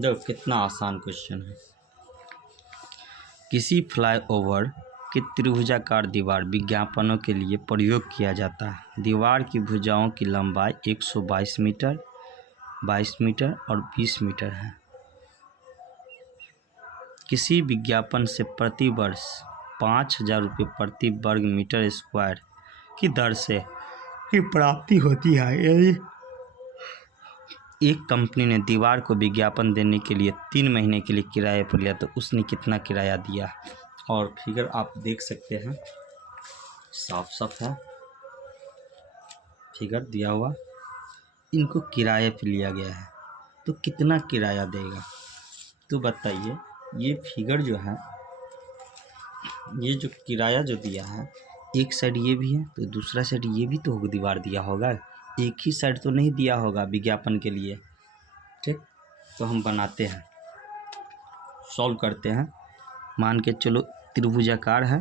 देखो कितना आसान क्वेश्चन है। किसी फ्लाईओवर की त्रिभुजाकार दीवार विज्ञापनों के लिए प्रयोग किया जाता है। दीवार की भुजाओं की लंबाई 122 मीटर, 22 मीटर और 20 मीटर है। किसी विज्ञापन से प्रति वर्ष 5,000 रुपये प्रति वर्ग मीटर स्क्वायर की दर से की प्राप्ति होती है। यदि एक कंपनी ने दीवार को विज्ञापन देने के लिए 3 महीने के लिए किराए पर लिया तो उसने कितना किराया दिया। और फिगर आप देख सकते हैं, साफ साफ है फिगर दिया हुआ। इनको किराए पर लिया गया है तो कितना किराया देगा। तो बताइए, ये फिगर जो है, ये जो किराया जो दिया है, एक साइड ये भी है तो दूसरा साइड ये भी तो दीवार दिया होगा। एक ही साइड तो नहीं दिया होगा विज्ञापन के लिए। ठीक, तो हम बनाते हैं, सॉल्व करते हैं। मान के चलो त्रिभुजाकार है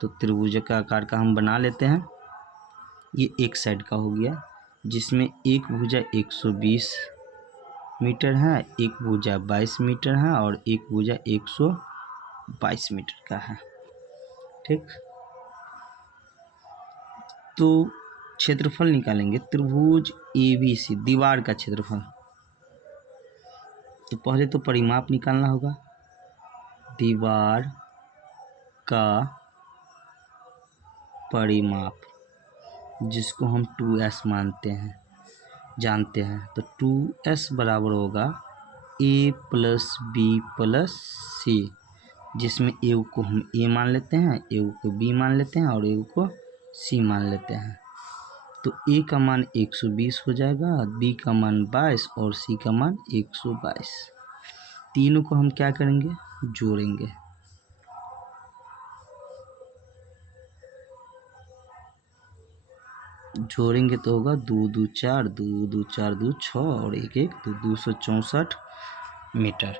तो त्रिभुजाकार का हम बना लेते हैं। ये एक साइड का हो गया जिसमें एक भुजा 120 मीटर है, एक भुजा 22 मीटर है और एक भुजा 122 मीटर का है। ठीक, तो क्षेत्रफल निकालेंगे त्रिभुज ABC दीवार का क्षेत्रफल। तो पहले तो परिमाप निकालना होगा। दीवार का परिमाप जिसको हम 2S जानते हैं, तो 2S बराबर होगा A + B + C, जिसमें A को हम A मान लेते हैं, A को B मान लेते हैं और A को C मान लेते हैं। तो A का मान 120 हो जाएगा, B का मान 22 और C का मान 122। तीनों को हम क्या करेंगे, जोड़ेंगे। जोड़ेंगे तो होगा 2 2 4, 2 2 4 2 6 और 1 1 तो 264 मीटर।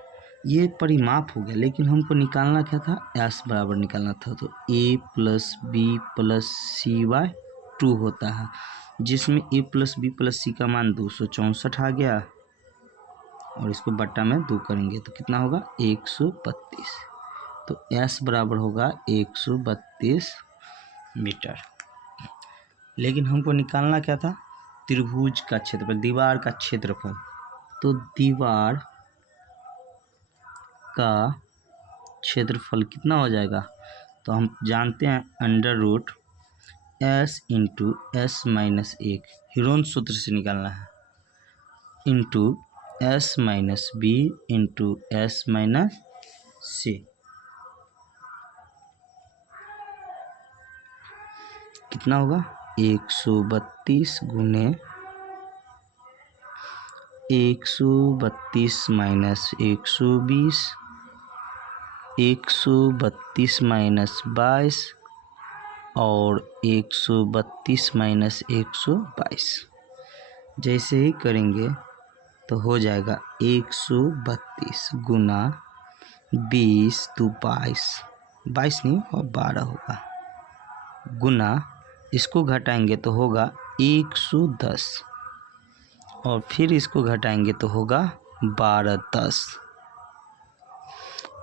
ये परिमाप हो गया, लेकिन हमको निकालना क्या था, S बराबर निकालना था। तो A + B + C/2 होता है, जिसमें A + B + C का मान 264 आ गया और इसको बट्टा में 2 करेंगे तो कितना होगा 132। तो S बराबर होगा 132 मीटर। लेकिन हमको निकालना क्या था, त्रिभुज का क्षेत्रफल, दीवार का क्षेत्रफल। तो दीवार का क्षेत्रफल कितना हो जाएगा, तो हम जानते हैं √S × S - 1 हीरोन सूत्र से निकालना है, into S - B × S - C। कितना होगा 132 गुने 132 - 120, 132 - 22 और 132 - 122। जैसे ही करेंगे तो हो जाएगा 132 गुना 20 तो 22 नहीं और 12 होगा, गुना इसको घटाएंगे तो होगा 110 और फिर इसको घटाएंगे तो होगा 1210।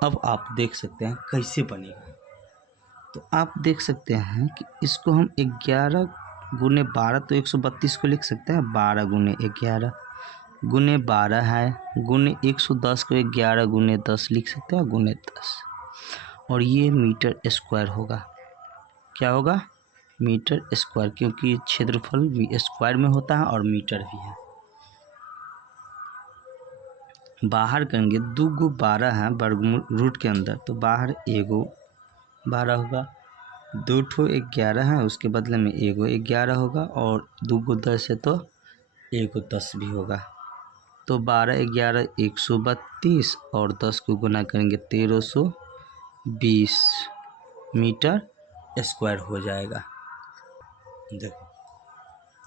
अब आप देख सकते हैं कैसे बनेगा। तो आप देख सकते हैं कि इसको हम 11 गुने 12 तो 132 को लिख सकते हैं, 12 गुने 11 गुने 12 है, गुने 110 को 11 गुने 10 लिख सकते हैं, गुने 10। और ये मीटर स्क्वायर होगा। क्या होगा, मीटर स्क्वायर, क्योंकि क्षेत्रफल भी स्क्वायर में होता है और मीटर भी है। बाहर करेंगे 2 गो 12 है वर्गमूल रूट के अंदर, तो बाहर 1 गो 12 होगा, 2 ठो 11 है उसके बदले में 1 गो 11 होगा और 2 गो 10 है तो 1 गो 10 भी होगा। तो 12 11 132 और 10 को गुना करेंगे 1320 मीटर स्क्वायर हो जाएगा। देखो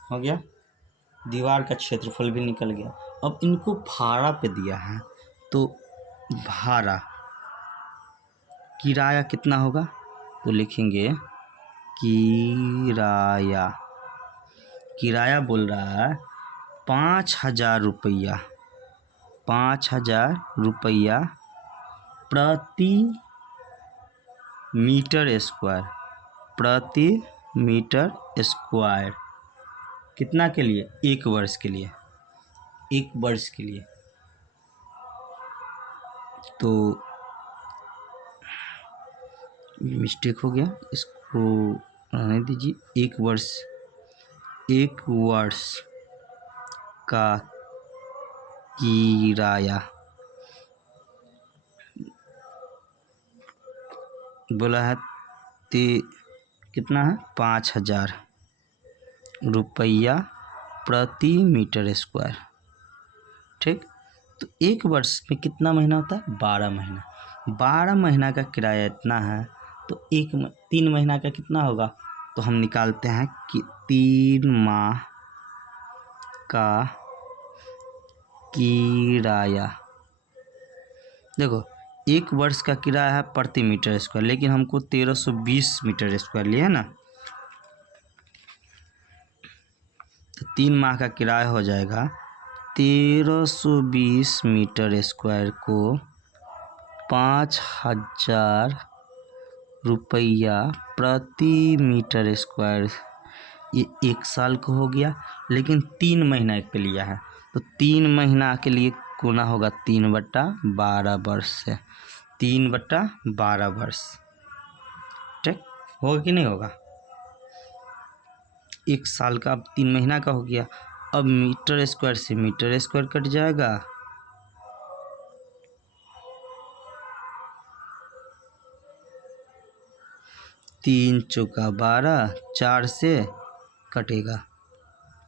हो गया, दीवार का क्षेत्रफल भी निकल गया। अब इनको भाड़ा पे दिया है, तो भाड़ा किराया कितना होगा, तो लिखेंगे किराया। किराया बोल रहा है 5,000 रुपया 5,000 रुपया प्रति मीटर स्क्वायर, प्रति मीटर स्क्वायर कितना के लिए? 1 वर्ष के लिए, 1 वर्ष के लिए। तो मिस्टेक हो गया, इसको रहने दीजिए। 1 वर्ष, 1 वर्ष का किराया बोला है कितना है? 5,000 रुपया प्रति मीटर स्क्वायर। ठीक, तो 1 वर्ष में कितना महीना होता है? 12 महीना। 12 महीना का किराया इतना है, तो 3 महीना का कितना होगा? तो हम निकालते हैं कि 3 माह का किराया। देखो 1 वर्ष का किराया है प्रति मीटर स्क्वायर, लेकिन हमको 1320 मीटर स्क्वायर लिए ना, तो 3 माह का किराया हो जाएगा 1320 मीटर स्क्वायर को 5,000 रुपया प्रति मीटर स्क्वायर। ये 1 साल का हो गया, लेकिन 3 महीना पे लिया है, तो 3 महीना के लिए गुना होगा 3/12 वर्ष से, 3/12 वर्ष। ठीक, होगा कि नहीं होगा? 1 साल का अब 3 महीना का हो गया। अब मीटर स्क्वायर से मीटर स्क्वायर कट जाएगा, तीन चौका 12, 4 से कटेगा,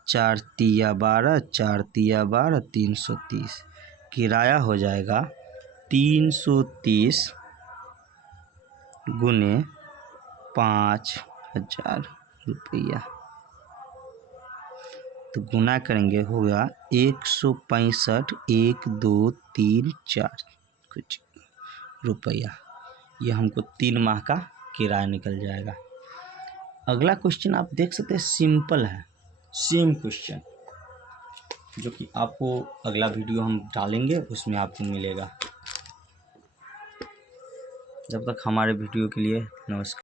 4 तिया 12, 4 तिया 12, 330। किराया हो जाएगा 330 गुने 5,000 रुपया। तो गुना करेंगे होगा 165, 1, 2, 3, 4 कुछ रुपया। ये हमको 3 माह का किराया निकल जाएगा। अगला क्वेश्चन आप देख सकते हैं, सिंपल है, सेम क्वेश्चन, जो कि आपको अगला वीडियो हम डालेंगे उसमें आपको मिलेगा। जब तक हमारे वीडियो के लिए नमस्कार।